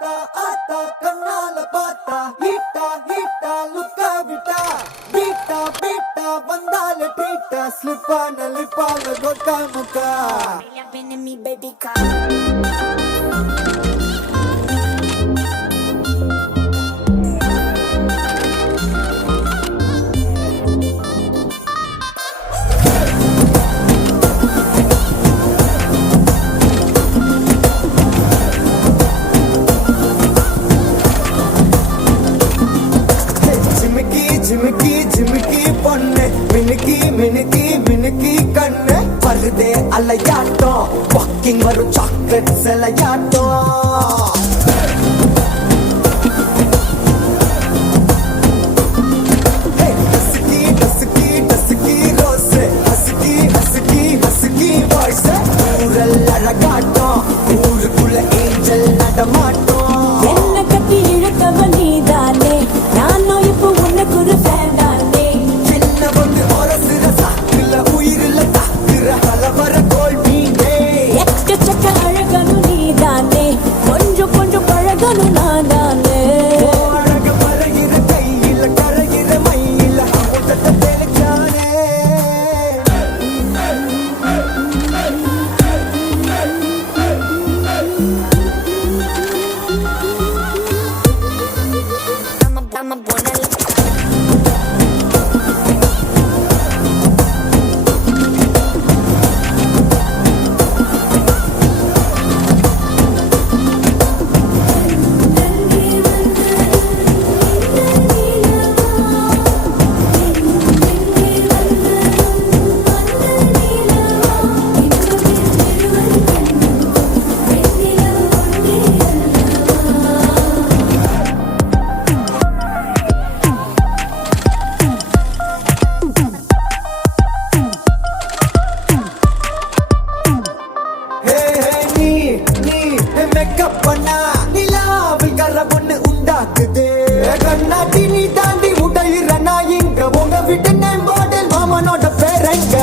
ஆத்தா ஆத்தா கண்ணால பார்த்தா ஹீட்டா ஹீட்டா லுக்கா விட்டா பீட்டா பீட்டா வந்தால ட்ரீட்டா ஸ்லிப்பான லிப்பால கொக்கா முக்கா me baby car ஜிமிக்கி ஜிமிக்கி பொண்ணு மினுக்கி மினுக்கி மினுக்கி கண்ணு வருதே அலையாட்டம் வாக்கிங் வரும் சாக்லேட் சிலையாட்டம் அழகாட்டம் ஊருக்குள்ள ஏஞ்சல் நடமாட்டம் என்ன கட்டி இழுத்தவ நீதானே நானும் இப்போ உனக்கு ஒரு ஃபேன் தானே சின்ன வந்து ஒரசுற சாக்குல உயிரில தாக்குற கலவர கோல்பீனே எக்கச்சக்க அழகனும் நீதானே கொஞ்சம் கொஞ்சம் பழகனும் நான் தானே அழக பழகிற கையில கரைகிற மயில முட்டத்தை தெளிச்சானே I'm a buena கண்ணாடி நீ தாண்டி உடையிற நான் இங்க உங்க வீட்டு நேம் மாடல் மாமனோட பேரங்க